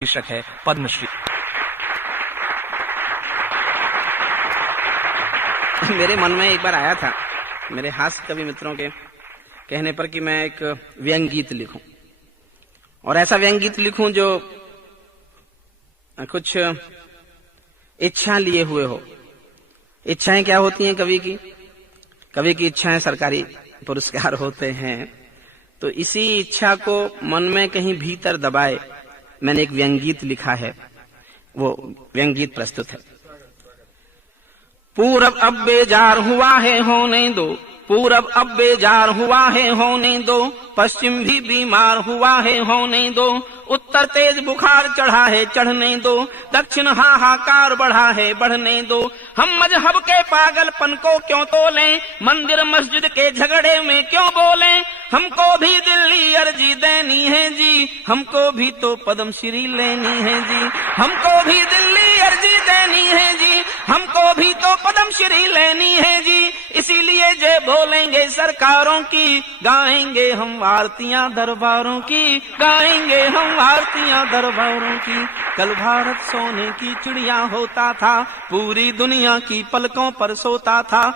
शीर्षक है पद्मश्री। मेरे मन में एक बार आया था मेरे हास्य कवि मित्रों के कहने पर कि मैं एक व्यंग गीत लिखूं, और ऐसा व्यंग गीत लिखूं जो कुछ इच्छा लिए हुए हो। इच्छाएं क्या होती हैं कवि की? कवि की इच्छाएं सरकारी पुरस्कार होते हैं। तो इसी इच्छा को मन में कहीं भीतर दबाए मैंने एक व्यंग गीत लिखा है। वो व्यंग गीत प्रस्तुत है। पूरब अब बेजार हुआ है होने दो, पूरब अब बेजार हुआ है होने दो, पश्चिम भी बीमार हुआ है होने दो, उत्तर तेज बुखार चढ़ा है चढ़ने दो, दक्षिण हाहाकार बढ़ा है बढ़ने दो। हम मजहब के पागलपन को क्यों तोलें, मंदिर मस्जिद के झगड़े में क्यों बोलें। हमको भी दिल्ली अर्जी देनी है जी, हमको भी तो पद्मश्री लेनी है जी, हमको भी दिल्ली अर्जी देनी है जी, हमको भी तो पद्मश्री लेनी है जी। इसीलिए जे बोलेंगे सरकारों की, गाएंगे हम आरतियां दरबारों की, गाएंगे हम आरतियां दरबारों की। कल भारत सोने की चिड़िया होता था, पूरी दुनिया की पलकों पर सोता था।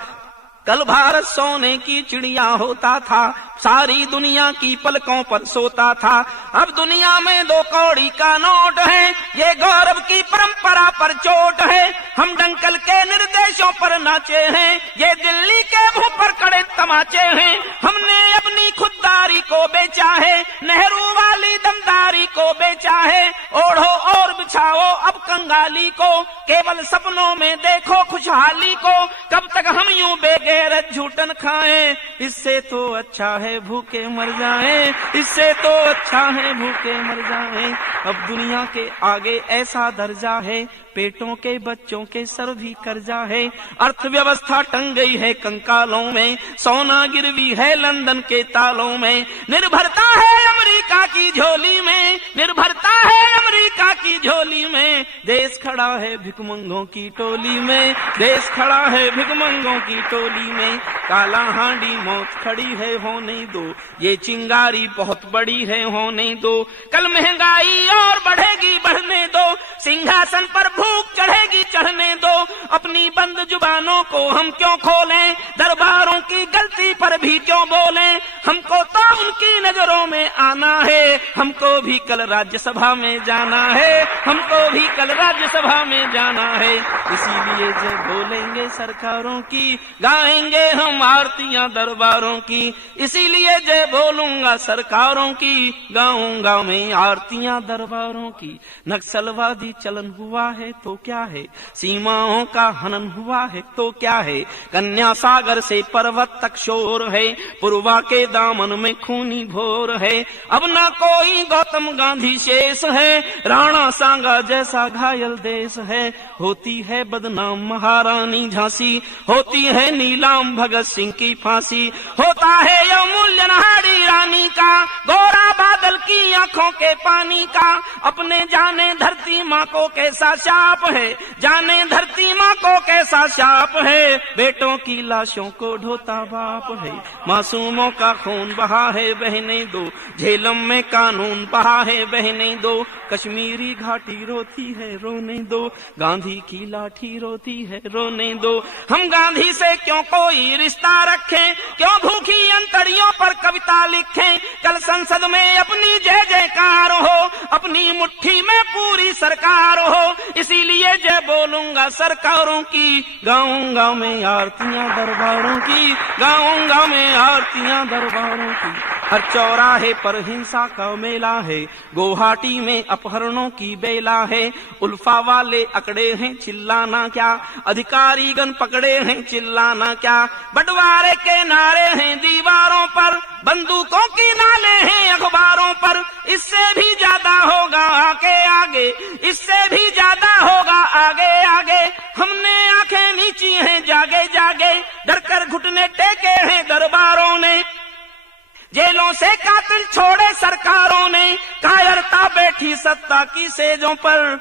कल भारत सोने की चिड़िया होता था, सारी दुनिया की पलकों पर सोता था। अब दुनिया में 2 कौड़ी का नोट है, ये गौरव की परंपरा पर चोट है। हम डंकल के निर्देशों पर नाचे हैं, ये दिल्ली के मुंह पर कड़े तमाचे हैं। हमने अपनी खुददारी को बेचा है, नेहरू वाली दमदारी को बेचा है। ओढ़ो और बिछाओ अब कंगाली को, केवल सपनों में देखो खुशहाली को। कब तक हम यूं बेगैरत झूठन खाएं, इससे तो अच्छा है भूखे मर जाएं, इससे तो अच्छा है भूखे मर जाएं। अब दुनिया के आगे ऐसा दर्जा है, पेटों के बच्चों के सर भी कर्जा है। अर्थव्यवस्था टंग गई है कंकालों में, सोना गिरवी है लंदन के तालों में। निर्भरता है अमेरिका की झोली में, निर्भरता है अमेरिका की झोली में। देश खड़ा है भिखमंगों की टोली में, देश खड़ा है भिखमंगों की टोली में। काला हांडी मौत खड़ी है होने दो, ये चिंगारी बहुत बड़ी है होने दो। कल महंगाई और बढ़ेगी बढ़ने दो, सिंहासन पर भूख चढ़ेगी चढ़ने दो। अपनी बंद जुबानों को हम क्यों खोलें, दरबारों की गलती पर भी क्यों बोलें। हमको तो उनकी नजरों में आना है, हमको भी कल राज्यसभा में जाना है, हमको भी कल राज्यसभा में जाना है। इसीलिए जो बोलेंगे सरकारों की, गाएंगे हम आरतियां दरबारों की। इसीलिए जो बोलूंगा सरकारों की, गाऊंगा मैं आरतियां दरबारों की। नक्सलवादी चलन हुआ है तो क्या है, सीमाओं का हनन हुआ है तो क्या है। कन्या सागर से पर्वत तक शोर है, पूर्वा के दामन में खूनी भोर है। अब ना कोई गौतम गांधी शेष है, राणा सांगा जैसा घायल देश है। होती है बदनाम महारानी झांसी, होती है नीलाम भगत सिंह की फांसी। होता है अमूल्य नाड़ी रानी का, गोरा बादल की आंखों के पानी का। अपने जाने धरती माँ को कैसा शाप है, जाने धरती माँ को कैसा शाप है। बेटों की लाशों को ढोता बाप है, मासूमों का खून बहा है बहने दो। झेलम में कानून बहा है बहने दो, कश्मीरी घाटी रोती है रोने दो। गांधी की लाठी रोती है रोने दो। हम गांधी से क्यों कोई रिश्ता रखें, क्यों भूखी अंतड़ियों पर कविता लिखें। कल संसद में अपनी जय जयकार हो, अपनी मुट्ठी में पूरी सरकार हो। इसीलिए जय बोलूंगा सरकारों की, गाऊंगा मैं आरतियां दरबारों की, गाऊंगा मैं आरतियां दरबारों की। हर चौराहे पर हिंसा का मेला है, गुवाहाटी में अपहरणों की बेला है। उल्फा वाले अकड़े हैं चिल्लाना क्या, अधिकारीगण पकड़े हैं चिल्लाना क्या। बंटवारे के नारे हैं दीवारों पर, बंदूकों की नाले हैं अखबारों पर। इससे भी ज्यादा होगा आगे आगे, इससे भी ज्यादा होगा आगे आगे। हमने आंखें नीची हैं जागे जागे, डरकर घुटने टेके हैं दरबारों ने। जेलों से कातिल छोड़े सरकारों ने, कायरता बैठी सत्ता की सेजों पर।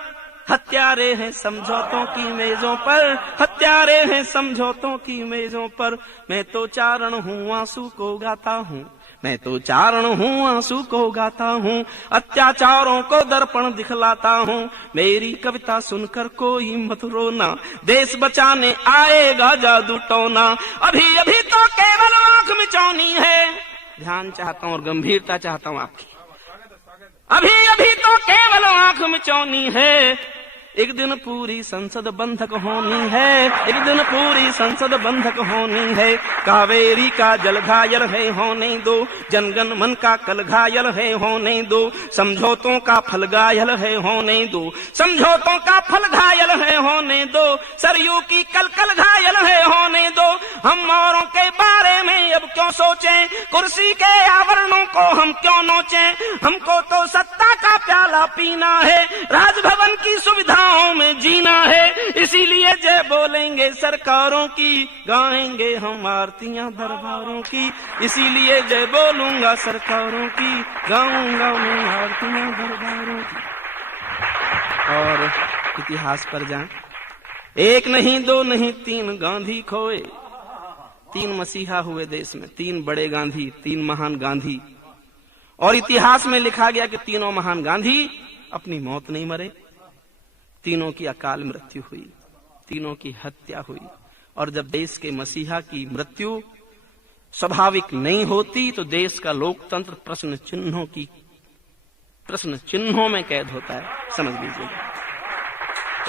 हत्यारे हैं समझौतों की मेजों पर, हत्यारे हैं समझौतों की मेजों पर। मैं तो चारण हूँ आंसू को गाता हूँ, मैं तो चारण हूँ, आंसू को गाता हूँ, अत्याचारों को दर्पण दिखलाता हूँ। मेरी कविता सुनकर कोई मत रोना, देश बचाने आएगा जादू टोना। अभी अभी तो केवल आंख मिचौनी है, ध्यान चाहता हूँ और गंभीरता चाहता हूँ आपकी। अभी अभी तो केवल आंख मिचौनी है, एक दिन पूरी संसद बंधक होनी है, एक दिन पूरी संसद बंधक होनी है। कावेरी का जल घायल है होने दो, जनगण मन का कल घायल है होने दो। समझौतों का फल घायल है होने दो, समझौतों का फल घायल है होने दो। सरयू की कल कल घायल है होने दो। हम औरों के बारे में अब क्यों सोचें, कुर्सी के आवरणों को हम क्यों नोचें। हमको तो सत्ता का प्याला पीना है, राजभवन की सुविधाओं में जीना है। इसीलिए जय बोलेंगे सरकारों की, गाएंगे हम आरतियां दरबारों की। इसीलिए जय बोलूंगा सरकारों की, गाऊंगा मैं आरतियां दरबारों की। और इतिहास पर जाएं, एक नहीं दो नहीं तीन गांधी खोए, तीन मसीहा हुए देश में, तीन बड़े गांधी, तीन महान गांधी। और इतिहास में लिखा गया कि तीनों महान गांधी अपनी मौत नहीं मरे, तीनों की अकाल मृत्यु हुई, तीनों की हत्या हुई। और जब देश के मसीहा की मृत्यु स्वाभाविक नहीं होती तो देश का लोकतंत्र प्रश्न चिन्हों में कैद होता है, समझ लीजिए।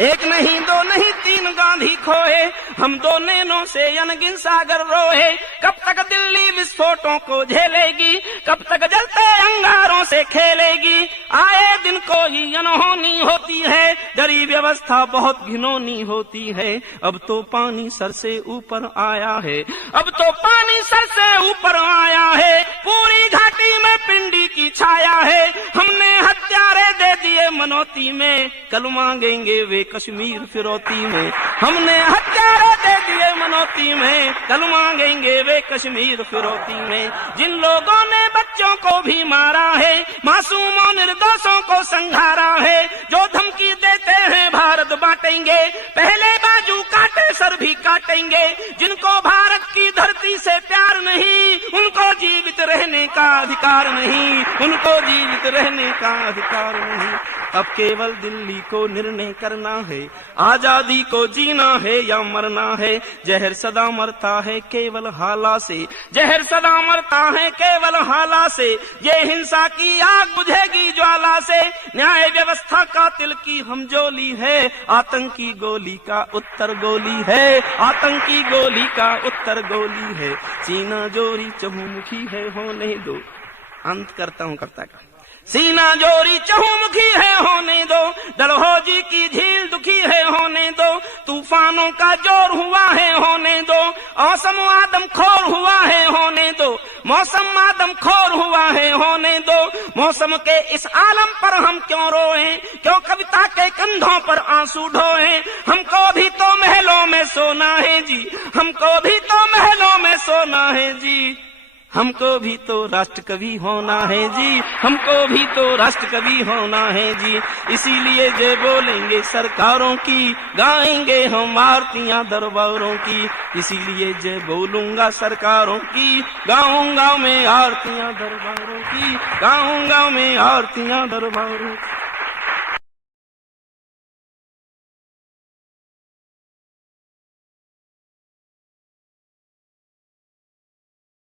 एक नहीं दो नहीं तीन गांधी खोए, हम दो नैनों से अनगिन सागर रोए। कब तक दिल्ली विस्फोटों को झेलेगी, कब तक जलते अंगारों से खेलेगी। आए दिन कोई अनहोनी होती है, गरीब व्यवस्था बहुत घिनौनी होती है। अब तो पानी सर से ऊपर आया है, अब तो पानी सर से ऊपर आया है। पूरी घाटी में पिंडी की छाया है, हमने हत्यारे दे दिए मनोती में, कल मांगेंगे वे कश्मीर फिरौती में। हमने हत्यारे दे दिए मनोती में, कल मांगेंगे वे कश्मीर फिरौती में। जिन लोगों ने बच्चों को भी मारा है, मासूमों निर्दोषों को संघारा है, जो धमकी देते हैं भारत बांटेंगे, पहले बाजू काटे सर भी काटेंगे। जिनको भारत की धरती से प्यार नहीं, उनको जीवित रहने का अधिकार नहीं, उनको जीवित रहने का अधिकार नहीं। अब केवल दिल्ली को निर्णय करना है, आजादी को जीना है या मरना है। जहर सदा मरता है केवल हाला से, जहर सदा मरता है केवल हाला से। ये हिंसा की आग बुझेगी ज्वाला से। न्याय व्यवस्था कातिल की हमजोली है, आतंकी गोली का उत्तर गोली है, आतंकी गोली का उत्तर गोली है। सीना जोरी चहुमुखी है होने दो, अंत करता हूँ कविता का। सीना जोरी चहुमुखी है होने दो, डलहौजी की झील दुखी है होने दो। तूफानों का जोर हुआ है होने दो, मौसम आदमखोर हुआ है होने दो, मौसम आदमखोर हुआ है होने दो। मौसम के इस आलम पर हम क्यों रोएं, क्यों कविता के कंधों पर आंसू ढोएं। हमको भी तो महलों में सोना है जी, हमको भी तो महलों में सोना है जी। हमको भी तो राष्ट्र कवि होना है जी, हमको भी तो राष्ट्र कवि होना है जी। इसीलिए जय बोलेंगे सरकारों की, गाएंगे हम आरतियां दरबारों की। इसीलिए जय बोलूंगा सरकारों की, गाऊंगा मैं आरतियां दरबारों की, गाऊंगा मैं आरतियां दरबारों की।